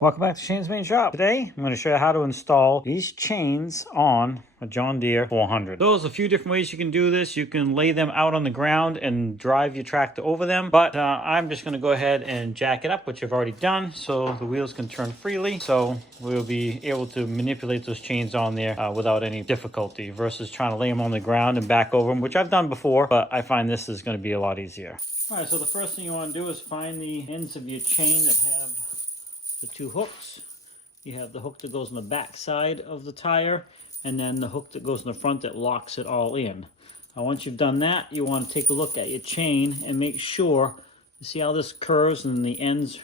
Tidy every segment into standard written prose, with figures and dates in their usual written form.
Welcome back to Shane's Main Shop. Today, I'm going to show you how to install these chains on a John Deere 400. There's a few different ways you can do this. You can lay them out on the ground and drive your tractor over them, but I'm just going to go ahead and jack it up, which I've already done, so the wheels can turn freely. So we'll be able to manipulate those chains on there without any difficulty versus trying to lay them on the ground and back over them, which I've done before, but I find this is going to be a lot easier. All right, so the first thing you want to do is find the ends of your chain that have the two hooks. You have the hook that goes on the back side of the tire, and then the hook that goes in the front that locks it all in. Now once you've done that, you want to take a look at your chain and make sure, you see how this curves and the ends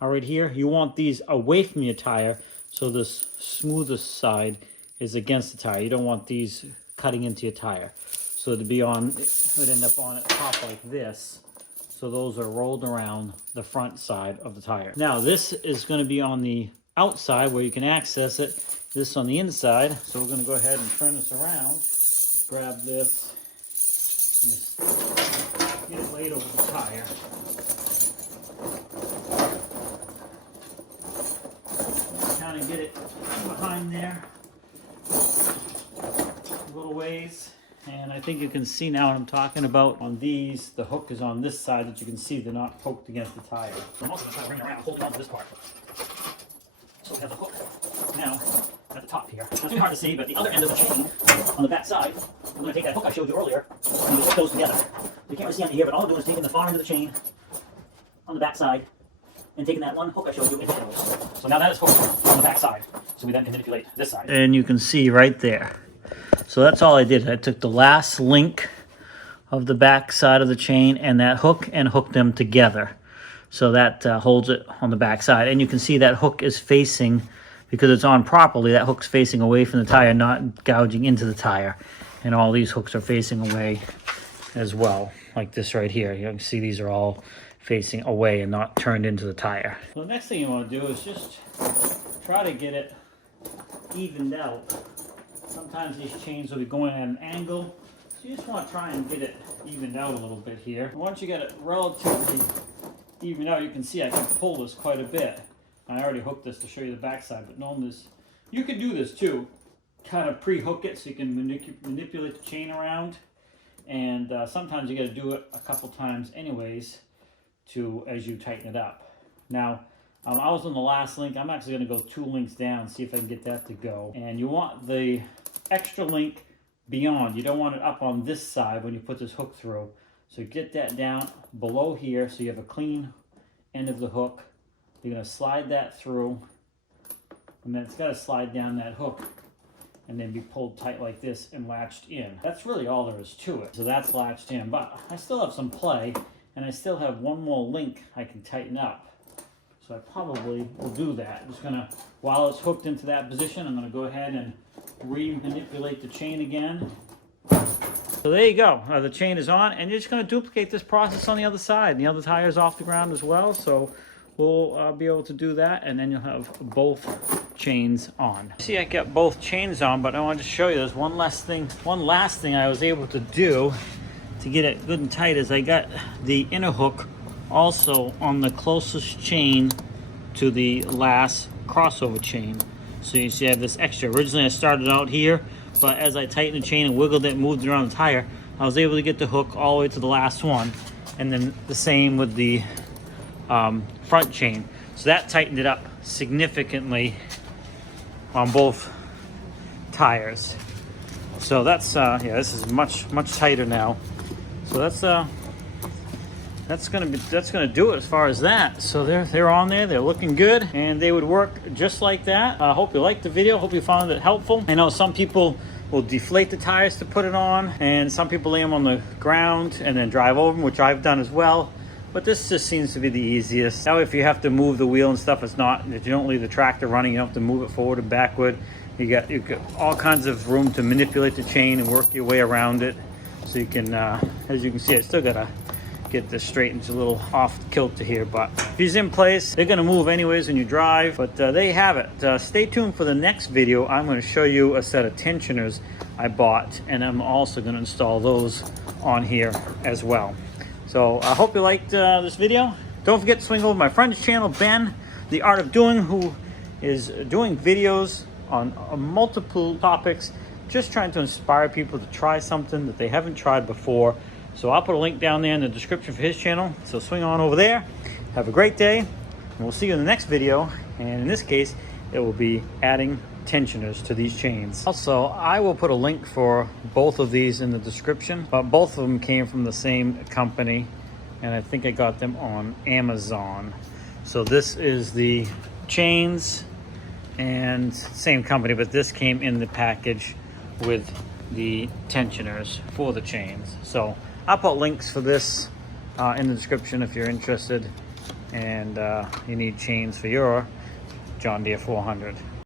are right here? You want these away from your tire, so this smoothest side is against the tire. You don't want these cutting into your tire. So to be on, it would end up on at the top like this. So those are rolled around the front side of the tire. Now this is going to be on the outside where you can access it. This on the inside. So we're going to go ahead and turn this around. Grab this and just get it laid over the tire. Kind of get it behind there a little ways. And I think you can see now what I'm talking about. On these, the hook is on this side that you can see they're not poked against the tire. So I'm also going to try to bring it around, holding on to this part. So we have the hook now at the top here. Now it's really hard to see, but the other end of the chain on the back side, I'm going to take that hook I showed you earlier and just hook those together. You can't really see under here, but all I'm doing is taking the far end of the chain on the back side and taking that one hook I showed you and taking those. So now that is hooked on the back side. So we then can manipulate this side. And you can see right there. So that's all I did. I took the last link of the back side of the chain and that hook and hooked them together. So that holds it on the back side. And you can see that hook is facing, because it's on properly, that hook's facing away from the tire, not gouging into the tire. And all these hooks are facing away as well, like this right here. You can see these are all facing away and not turned into the tire. So the next thing you want to do is just try to get it evened out. Sometimes these chains will be going at an angle, so you just want to try and get it evened out a little bit here. Once you get it relatively evened out, you can see I can pull this quite a bit. I already hooked this to show you the backside, but knowing this, you can do this too. Kind of pre-hook it so you can manipulate the chain around, and sometimes you got to do it a couple times anyways as you tighten it up. Now, I was on the last link. I'm actually going to go 2 links down, see if I can get that to go. And you want the extra link beyond. You don't want it up on this side when you put this hook through. So get that down below here so you have a clean end of the hook. You're going to slide that through, and then it's got to slide down that hook and then be pulled tight like this and latched in. That's really all there is to it. So that's latched in, but I still have some play, and I still have one more link I can tighten up. So I probably will do that. I'm just gonna, while it's hooked into that position, I'm gonna go ahead and re-manipulate the chain again. So there you go. The chain is on, and you're just gonna duplicate this process on the other side. And the other tire is off the ground as well, so we'll be able to do that, and then you'll have both chains on. See, I got both chains on, but I wanted to show you there's one last thing I was able to do to get it good and tight is I got the inner hook also on the closest chain to the last crossover chain. So you see I have this extra. Originally I started out here, but as I tightened the chain and wiggled it and moved it around the tire, I was able to get the hook all the way to the last one. And then the same with the front chain. So that tightened it up significantly on both tires. So that's yeah, this is much tighter now. So that's gonna do it as far as that. So they're on there, they're looking good, and they would work just like that. I hope you liked the video, hope you found it helpful. I know some people will deflate the tires to put it on, and some people lay them on the ground and then drive over them, which I've done as well. But this just seems to be the easiest. That way, if you have to move the wheel and stuff, if you don't leave the tractor running, you don't have to move it forward and backward. You got all kinds of room to manipulate the chain and work your way around it. So you can, as you can see, I still gotta get this straightened. It's a little off kilter here, but if he's in place, they're gonna move anyways when you drive. But there you have it. Stay tuned for the next video. I'm gonna show you a set of tensioners I bought, and I'm also gonna install those on here as well. So I hope you liked this video. Don't forget to swing over my friend's channel, Ben. The Art of Doing, who is doing videos on multiple topics, just trying to inspire people to try something that they haven't tried before. So I'll put a link down there in the description for his channel. So swing on over there. Have a great day, and we'll see you in the next video. And in this case, it will be adding tensioners to these chains. Also, I will put a link for both of these in the description, but both of them came from the same company, and I think I got them on Amazon. So this is the chains, and same company, but this came in the package with the tensioners for the chains. So I'll put links for this in the description if you're interested and you need chains for your John Deere 400.